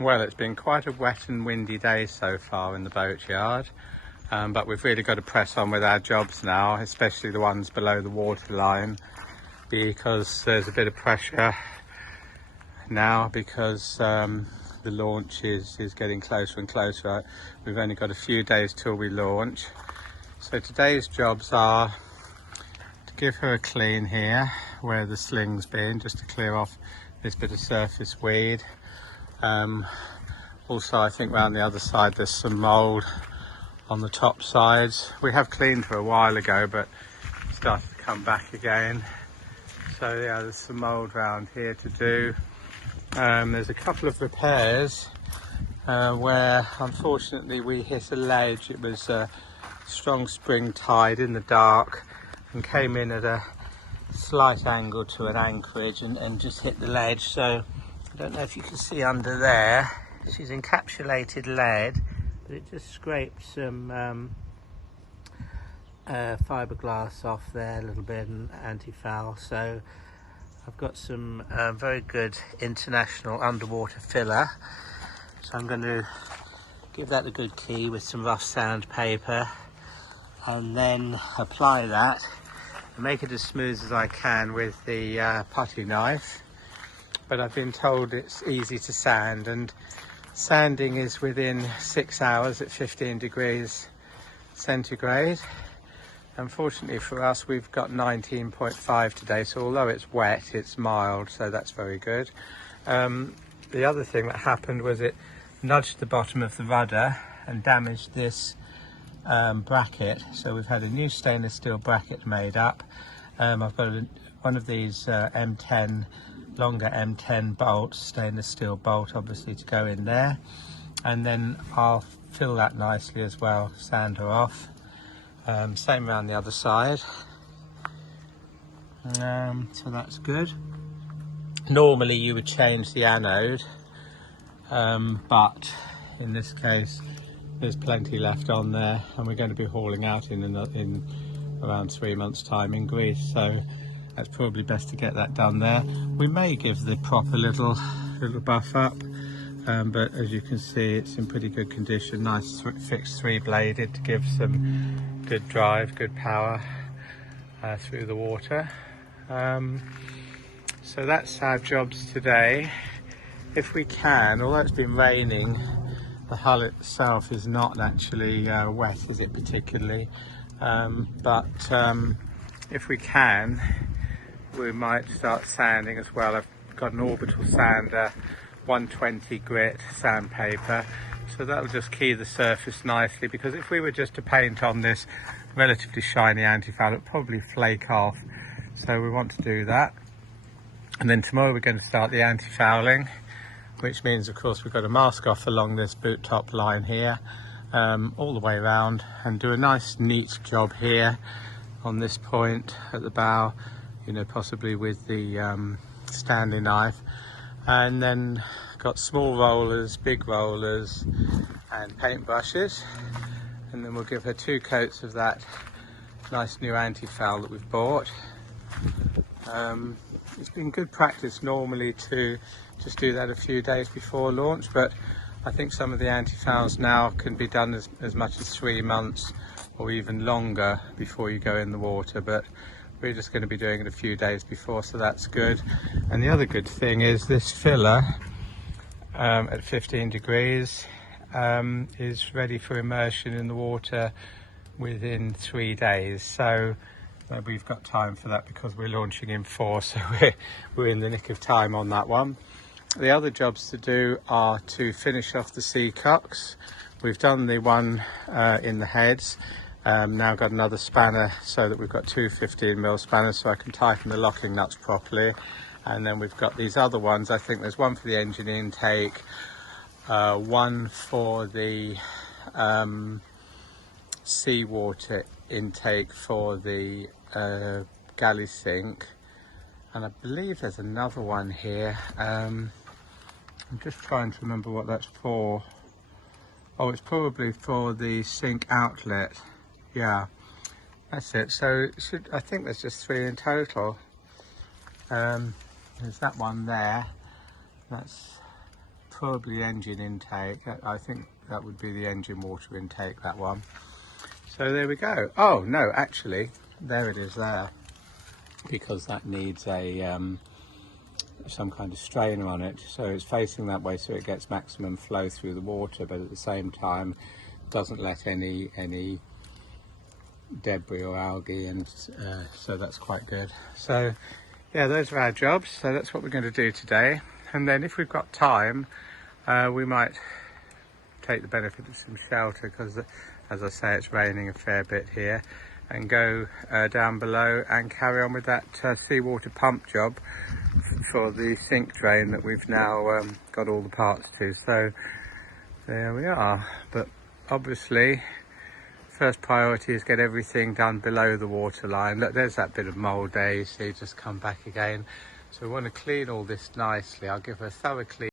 Well, it's been quite a wet and windy day so far in the boatyard, but we've really got to press on with our jobs now, especially the ones below the waterline, because there's a bit of pressure now because the launch is getting closer and closer. We've only got a few days till we launch. So today's jobs are to give her a clean here where the sling's been, just to clear off this bit of surface weed. Also, I think around the other side there's some mould on the top sides. We have cleaned her a while ago, but it started to come back again. So yeah, there's some mould around here to do. There's a couple of repairs where unfortunately we hit a ledge. It was a strong spring tide in the dark and came in at a slight angle to an anchorage and just hit the ledge. So I don't know if you can see under there, she's encapsulated lead, but it just scraped some fiberglass off there a little bit and anti-foul. So I've got some very good international underwater filler, so I'm going to give that a good key with some rough sandpaper and then apply that and make it as smooth as I can with the putty knife. But I've been told it's easy to sand, and sanding is within 6 hours at 15 degrees centigrade. Unfortunately for us, we've got 19.5 today, so although it's wet, it's mild, so that's very good. The other thing that happened was it nudged the bottom of the rudder and damaged this bracket, so we've had a new stainless steel bracket made up. I've got one of these M10 longer M10 bolts, stainless steel bolt obviously, to go in there, and then I'll fill that nicely as well, sand her off. Same around the other side, so that's good. Normally you would change the anode, but in this case there's plenty left on there, and we're going to be hauling out in around 3 months time in Greece, so that's probably best to get that done there. We may give the prop a little buff up, but as you can see it's in pretty good condition. Nice fixed 3-bladed to give some good drive, good power through the water. So that's our jobs today. If we can, although it's been raining, the hull itself is not actually wet, is it, particularly? But if we can, we might start sanding as well. I've got an orbital sander, 120 grit sandpaper, so that'll just key the surface nicely, because if we were just to paint on this relatively shiny anti-foul, it would probably flake off, so we want to do that. And then tomorrow we're going to start the anti-fouling, which means of course we've got to mask off along this boot top line here, all the way around, and do a nice neat job here on this point at the bow, you know, possibly with the Stanley knife, and then got small rollers, big rollers and paint brushes, and then we'll give her 2 coats of that nice new anti-foul that we've bought. It's been good practice normally to just do that a few days before launch, but I think some of the anti-fouls now can be done as much as 3 months or even longer before you go in the water, but we're just going to be doing it a few days before, so that's good. And the other good thing is this filler at 15 degrees is ready for immersion in the water within 3 days, so we've got time for that because we're launching in 4, so we're in the nick of time on that one. The other jobs to do are to finish off the seacocks. We've done the one in the heads. Now got another spanner so that we've got 2 15mm spanners so I can tighten the locking nuts properly. And then we've got these other ones. I think there's one for the engine intake, one for the seawater intake for the galley sink, and I believe there's another one here. I'm just trying to remember what that's for. Oh, it's probably for the sink outlet. Yeah, that's it. So I think there's just 3 in total. There's that one there. That's probably engine intake. I think that would be the engine water intake, that one. So there we go. Oh no, actually there it is there, because that needs a some kind of strainer on it, so it's facing that way so it gets maximum flow through the water, but at the same time doesn't let any debris or algae, and so that's quite good. So yeah, those are our jobs. So that's what we're going to do today, and then if we've got time we might take the benefit of some shelter, because as I say, it's raining a fair bit here, and go down below and carry on with that seawater pump job for the sink drain that we've now got all the parts to. So there we are. But obviously first priority is get everything done below the water line. Look, there's that bit of mould there, you see, just come back again. So we want to clean all this nicely. I'll give a thorough clean.